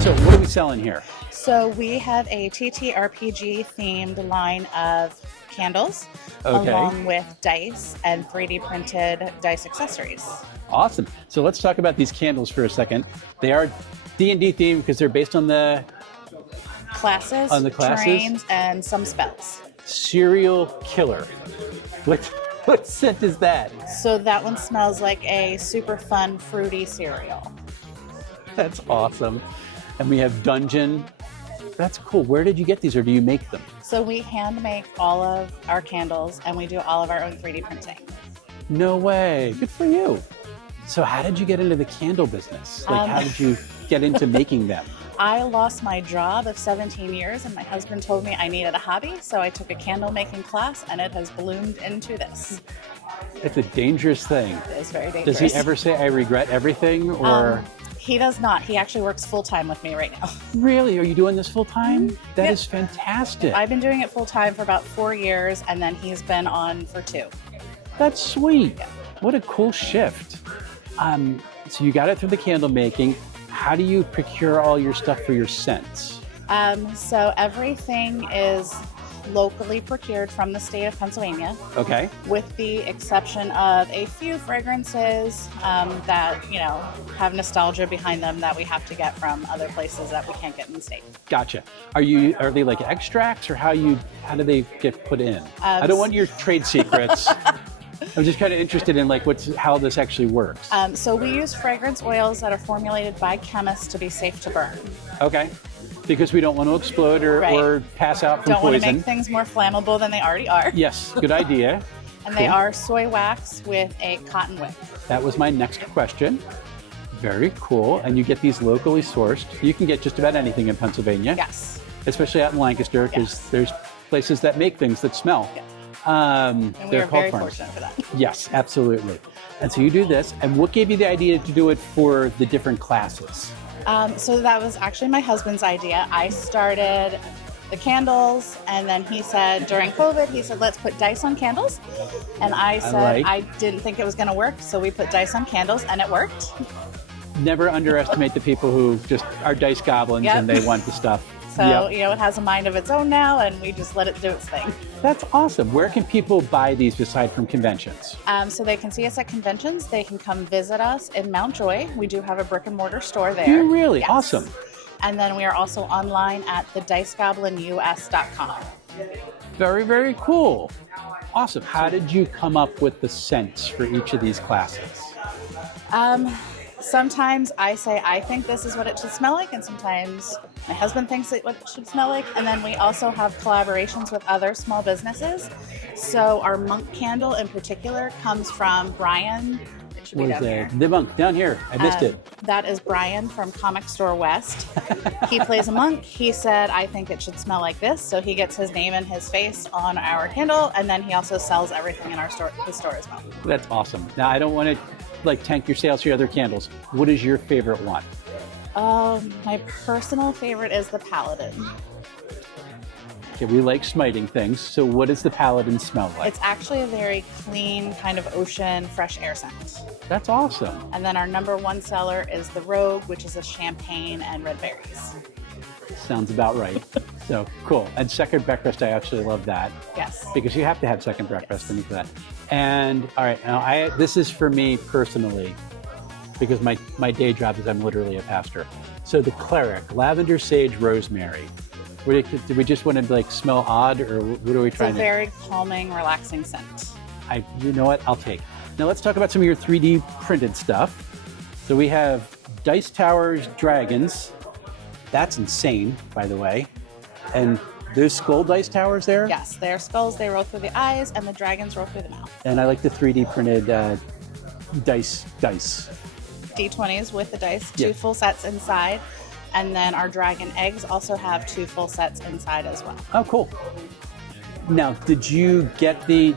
So what are we selling here? So we have a TTRPG themed line of candles, Okay. along with dice and 3D printed dice accessories. Awesome. So let's talk about these candles for a second. They are D&D themed because they're based on the Classes, classes? terrains, and some spells. serial killer. What scent is that? So that one smells like a super fun, fruity cereal. That's awesome. And we have dungeon. That's cool. Where did you get these, or do you make them? So we hand make all of our candles, and we do all of our own 3D printing. No way. Good for you. So how did you get into the candle business? How did you get into making them? I lost my job of 17 years, and my husband told me I needed a hobby, so I took a candle making class, and it has bloomed into this. It's a dangerous thing. It is very dangerous. Does he ever say, I regret everything, or? He does not. He actually works full-time with me right now. Really? Are you doing this full-time? That Yep. is fantastic. I've been doing it full-time for about 4 years, and then he's been on for 2. That's sweet. What a cool shift. So you got it through the candle making. How do you procure all your stuff for your scents? So everything is locally procured from the state of Pennsylvania, Okay. with the exception of a few fragrances that, have nostalgia behind them that we have to get from other places that we can't get in the state. Gotcha. Are they like extracts, or how do they get put in? I don't want your trade secrets. I'm just kind of interested in how this actually works. So we use fragrance oils that are formulated by chemists to be safe to burn. Okay. Because we don't want to explode or pass out from Don't want to poison. make things more flammable than they already are. Yes, good idea. And they are soy wax with a cotton wick. That was my next question. Very cool. And you get these locally sourced. You can get just about anything in Pennsylvania. Yes. Especially out in Lancaster, because there's places that make things that smell. Yeah. And we They're are called very farms. fortunate for that. Yes, absolutely. And so you do this. And what gave you the idea to do it for the different classes? So that was actually my husband's idea. I started the candles, and then he said during COVID, let's put dice on candles. And I said I didn't think it was going to work, so we put dice on candles, and it worked. Never underestimate the people who just are dice goblins and they want the stuff. So, it has a mind of its own now, and we just let it do its thing. That's awesome. Where can people buy these aside from conventions? So they can see us at conventions. They can come visit us in Mount Joy. We do have a brick and mortar store there. Do you really? Yes. Awesome. And then we are also online at thedicegoblinus.com. Very, very cool. Awesome. How did you come up with the scents for each of these classes? Sometimes I say, I think this is what it should smell like, and sometimes my husband thinks what it should smell like. And then we also have collaborations with other small businesses. So our monk candle in particular comes from Brian. It should be down here. The monk down here. I missed it. That is Brian from Comic Store West. He plays a monk. He said, I think it should smell like this. So he gets his name and his face on our candle, and then he also sells everything in our store, his store as well. That's awesome. Now, I don't want to tank your sales for your other candles. What is your favorite one? My personal favorite is the Paladin. Okay, we like smiting things. So what does the Paladin smell like? It's actually a very clean kind of ocean fresh air scent. That's awesome. And then our number one seller is the Rogue, which is a champagne and red berries. Sounds about right. So cool. And second breakfast, I actually love that. Yes. Because you have to have second breakfast to make that. And all right, now this is for me personally, because my day job is I'm literally a pastor. So the cleric, lavender, sage, rosemary. Do we just want to smell odd, or what are we trying to? It's a very calming, relaxing scent. You know what? I'll take. Now let's talk about some of your 3D printed stuff. So we have dice towers, dragons. That's insane, by the way. And there's skull dice towers there? Yes, they're skulls. They roll through the eyes, and the dragons roll through the mouth. And I like the 3D printed dice. D20s with the dice, 2 full sets inside. And then our dragon eggs also have 2 full sets inside as well. Oh, cool. Now, did you get the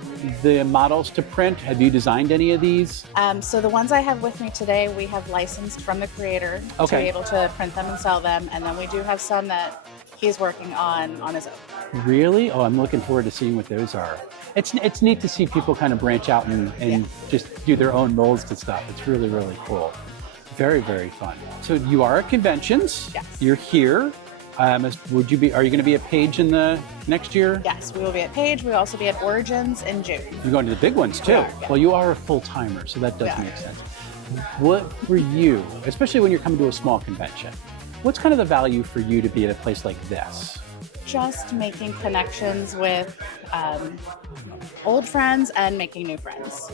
models to print? Have you designed any of these? So the ones I have with me today, we have licensed from the creator to be able to print them and sell them. And then we do have some that he's working on his own. Really? Oh, I'm looking forward to seeing what those are. It's neat to see people kind of branch out and just do their own molds to stuff. It's really, really cool. Very, very fun. So you are at conventions. Yes. You're here. Are you going to be at Page in the next year? Yes, we will be at Page. We will also be at Origins in June. You're going to the big ones too. We are, yeah. Well, you are a full timer, so that does Yeah. make sense. What for you, especially when you're coming to a small convention, what's kind of the value for you to be at a place like this? Just making connections with old friends and making new friends.